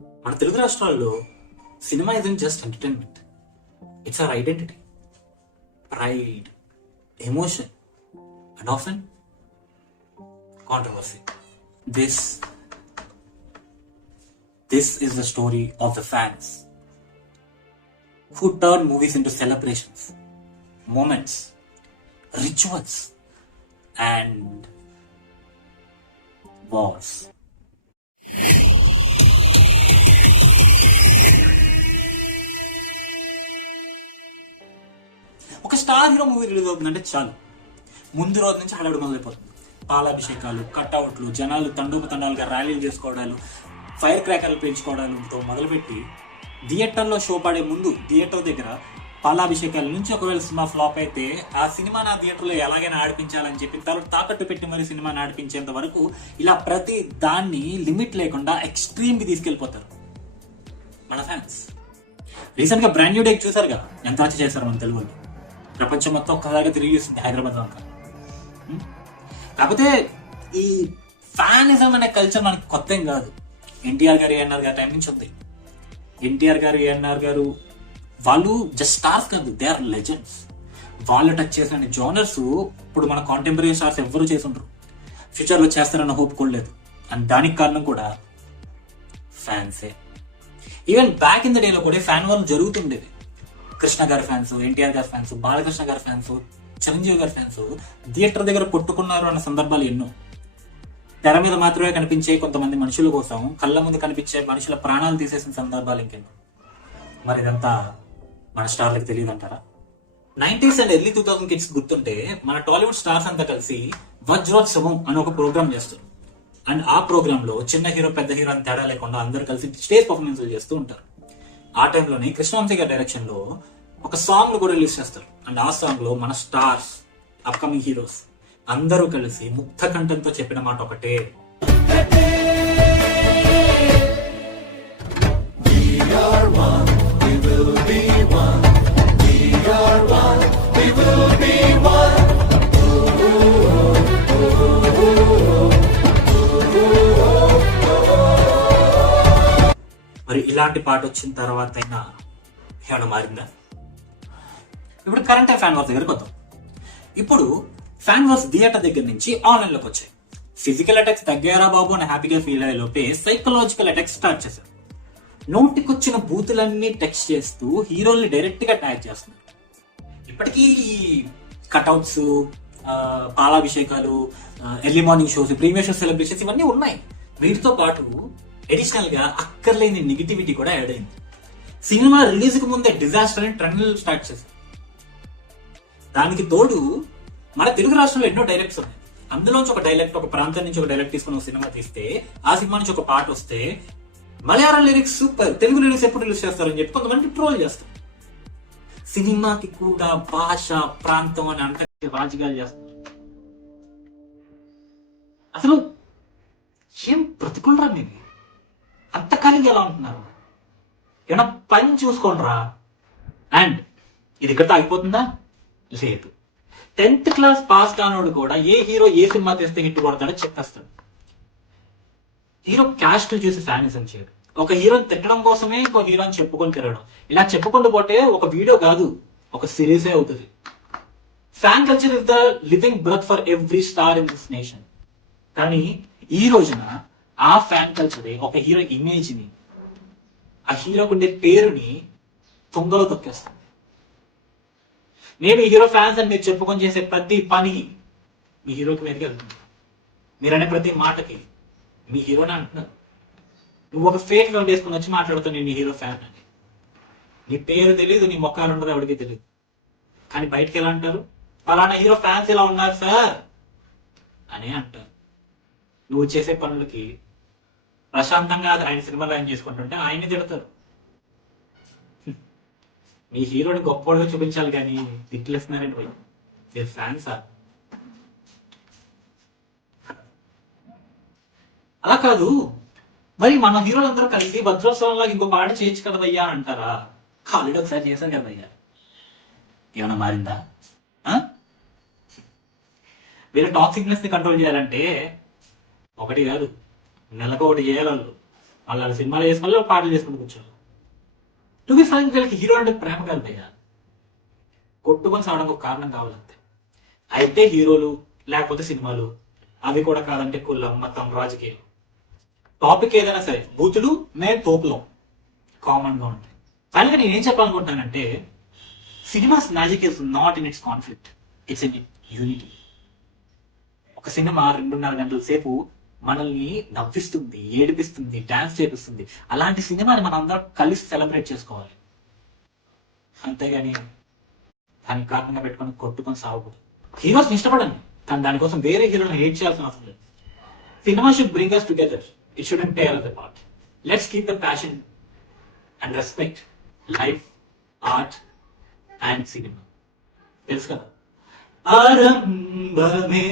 మన తెలుగు రాష్ట్రాల్లో cinema is just entertainment, it's our identity, pride, emotion and often controversy. This is the story of the fans who turn movies into celebrations, moments, rituals and wars. ఒక star hero movie release అవుతుందంటే చాలు, ముందు రోజు నుంచి హడావుడి మొదలైపోతుంది. పాలాభిషేకాలు, కట్అవుట్లు, జనాలు తండోపతండాలుగా ర్యాలీలు చేసుకోవడాలు, ఫైర్ క్రాకర్లు పెంచుకోవడంతో మొదలుపెట్టి థియేటర్లో షో పడే ముందు థియేటర్ దగ్గర పాలాభిషేకాల నుంచి ఒకవేళ సినిమా ఫ్లాప్ అయితే ఆ సినిమా నా థియేటర్లో ఎలాగైనా ఆడిపించాలని చెప్పి తర్వాత తాకట్టు పెట్టి మరి సినిమాని ఆడిపించేంత వరకు ఇలా ప్రతి దాన్ని లిమిట్ లేకుండా ఎక్స్ట్రీమ్ కి తీసుకెళ్లిపోతారు మన ఫ్యాన్స్. రీసెంట్ గా బ్రాండ్ న్యూ డే చూసారుగా, ఎంత వచ్చి చేశారు మన తెలుగు. ప్రపంచం మొత్తం ఒక్కసారిగా తిరిగి చూస్తుంది హైదరాబాద్ దాకా. కాకపోతే ఈ ఫ్యానిజం అనే కల్చర్ మనకి కొత్త ఏం కాదు. ఎన్టీఆర్ గారు, ఏఎన్ఆర్ గారి టైం నుంచి ఉంది. ఎన్టీఆర్ గారు, ఏఎన్ఆర్ గారు వాళ్ళు జస్ట్ స్టార్స్ కాదు, దే ఆర్ లెజెండ్స్. వాళ్ళు టచ్ చేసిన జోనర్స్ ఇప్పుడు మన కాంటెంపరీ స్టార్స్ ఎవరు చేసి ఉండరు, ఫ్యూచర్ లో చేస్తారన్న హోప్ కూడా లేదు. అండ్ దానికి కారణం కూడా ఫ్యాన్సే. ఈవెన్ బ్యాక్ ఇన్ ద డేలో కూడా ఫ్యాన్ వాళ్ళు జరుగుతుండేది. కృష్ణ గారి ఫ్యాన్స్, ఎన్టీఆర్ గారి ఫ్యాన్స్, బాలకృష్ణ గారి ఫ్యాన్స్, చిరంజీవి గారి ఫ్యాన్స్ థియేటర్ దగ్గర కొట్టుకున్నారు అన్న సందర్భాలు ఎన్నో. తెర మీద మాత్రమే కనిపించే కొంతమంది మనుషుల కోసం కళ్ళ ముందు కనిపించే మనుషుల ప్రాణాలు తీసేసిన సందర్భాలు ఇంకెన్నో. మరి ఇదంతా మన స్టార్లకు తెలియదు అంటారా? 90s అండ్ ఎర్లీ 2000 కిడ్స్ గుర్తుంటే మన టాలీవుడ్ స్టార్స్ అంతా కలిసి వజ్రోత్సవం అని ఒక ప్రోగ్రామ్ చేస్తారు. అండ్ ఆ ప్రోగ్రామ్ లో చిన్న హీరో పెద్ద హీరో అని తేడా లేకుండా అందరు కలిసి స్టేజ్ పర్ఫార్మెన్స్ చేస్తూ ఉంటారు. ఆ టైంలోనే కృష్ణవంశీ గారి డైరెక్షన్ లో ఒక సాంగ్ ను కూడా రిలీజ్ చేస్తారు. అండ్ ఆ సాంగ్ లో మన స్టార్స్, అప్కమింగ్ హీరోస్ అందరూ కలిసి ముక్త కంఠంతో చెప్పిన మాట ఒకటే, మరి ఇలాంటి పాట వచ్చిన తర్వాత అయినా ఏమైనా మారిందా? ఇప్పుడు కరెంట్ ఫ్యాన్ వార్స్ దగ్గరికి వద్దాం. ఇప్పుడు ఫ్యాన్ వార్స్ థియేటర్ దగ్గర నుంచి ఆన్లైన్ లోకి వచ్చాయి. ఫిజికల్ అటాక్స్ తగ్గారా బాబు అని హ్యాపీగా ఫీల్ అయ్యే లోపే సైకలాజికల్ అటాక్స్ స్టార్ట్ చేశారు. నోటికొచ్చిన బూతులన్నీ టెక్స్ట్ చేస్తూ హీరోల్ని డైరెక్ట్ గా ట్యాగ్ చేస్తున్నారు. ఇప్పటికీ కట్అవుట్స్, పాలాభిషేకాలు, early morning shows, premiere shows, celebrations ఇవన్నీ ఉన్నాయి. వీటితో పాటు అడిషనల్ గా అక్కర్లేని నెగిటివిటీ కూడా యాడ్ అయింది. సినిమా రిలీజ్ కు ముందే డిజాస్టర్ అని ట్రెండ్ స్టార్ట్ చేశారు. దానికి తోడు మన తెలుగు రాష్ట్రంలో ఎన్నో డైరెక్ట్స్ ఉన్నాయి. అందులోంచి ఒక డైలెక్ట్, ఒక ప్రాంతం నుంచి ఒక డైలెక్ట్ తీసుకుని ఒక సినిమా తీస్తే ఆ సినిమా నుంచి ఒక పాట వస్తే Malayalam lyrics super, Telugu lyrics ఎప్పుడు రిలీజ్ చేస్తారని చెప్పి కొంతమంది ట్రోల్ చేస్తారు. సినిమాకి కూడా భాష, ప్రాంతం అని అంటే రాజకీయాలు చేస్తారు. అసలు ఏం ప్రతికూలరా నేను అంతకాలంగా ఎలా ఉంటున్నారు? ఏమన్నా పని చూసుకోండిరా. అండ్ ఇది ఇక్కడ ఆగిపోతుందా? లేదు. 10th క్లాస్ పాస్ కానోడు కూడా ఏ హీరో ఏ సినిమా తెస్తే హిట్ కొడతాడో చెప్పేస్తాడు. హీరో క్యాస్ట్ చూసి ఫ్యానిజం చేయడు. ఒక హీరోని తిట్టడం కోసమే ఇంకో హీరోని చెప్పుకొని తిరగడం. ఇలా చెప్పుకుంటూ పోతే ఒక వీడియో కాదు, ఒక సిరీసే అవుతుంది. Fan culture is the living బ్రత్ for every star in this nation. కానీ ఈ రోజున ఆ ఫ్యాన్ కల్చర్ ఒక హీరో ఇమేజ్ ని, ఆ హీరోకు ఉండే పేరుని తొంగలో తొక్కేస్తాం. నేను ఈ హీరో ఫ్యాన్స్ అని మీరు చెప్పుకొని చేసే ప్రతి పని మీ హీరోకి మీదకి వెళ్తుంది. మీరనే ప్రతి మాటకి మీ హీరోని అంటున్నారు. నువ్వు ఒక ఫేక్ అకౌంట్ వేసుకుని వచ్చి మాట్లాడుతావు నేను నీ హీరో ఫ్యాన్ అని. నీ పేరు తెలియదు, నీ మొక్కలు ఉండదు, ఎవరికి తెలియదు. కానీ బయటకి ఎలా అంటారు? పలానా హీరో ఫ్యాన్స్ ఎలా ఉన్నారు సార్ అని అంటారు. నువ్వు చేసే పనులకి ప్రశాంతంగా ఆయన సినిమాలో ఆయన చేసుకుంటుంటే ఆయన్ని తిడతారు. మీ హీరోని గొప్పగా చూపించాలి కానీ తిట్లేస్తున్నారండి వాళ్ళు. మీరు ఫ్యాన్సా? అలా కాదు. మరి మన హీరోలందరూ కలిసి భద్రోత్సవంలో ఇంకో పాట చేయొచ్చు కదయ్యా అంటారా? ఆల్రెడీ ఒకసారి చేశారు కదయ్యా. ఏమైనా మారిందా? వీళ్ళ టాక్సిక్నెస్ ని కంట్రోల్ చేయాలంటే ఒకటి కాదు, నెలకు ఒకటి చేయాలి వాళ్ళు. వాళ్ళ సినిమాలు చేసుకుని పాటలు చేసుకుని కూర్చోవాలి. టు బి ఫ్రాంక్, వీళ్ళకి హీరో అంటే ప్రేమ కలుగుతాయా? కొట్టుకొని సావడానికి ఒక కారణం కావాలంతే. అయితే హీరోలు, లేకపోతే సినిమాలు, అవి కూడా కాదంటే కులం, మతం, రాజకీయం, టాపిక్ ఏదైనా సరే బూతులు మేము తోపులో కామన్ గా ఉంటాయి. ఫైనల్గా నేను ఏం చెప్పాలనుకుంటున్నానంటే, cinema's magic is not in its conflict, it's in unity. ఒక సినిమా 2.5 గంటల సేపు మనల్ని నవ్విస్తుంది, ఏడిపిస్తుంది, డాన్స్ చేపిస్తుంది. అలాంటి సినిమాని మనం అందరం కలిసి సెలబ్రేట్ చేసుకోవాలి. అంతేగాని దానికి కారణంగా పెట్టుకొని కొట్టుకొని సాగకూడదు. హీరోస్ ఇష్టపడండి, కానీ దానికోసం వేరే హీరోని హేట్ చేయాల్సిన అవసరం లేదు. Cinema should bring us together. It shouldn't tear us apart. Let's keep the passion and respect life, art and cinema. తెలుసు కదా, ఆరంభమే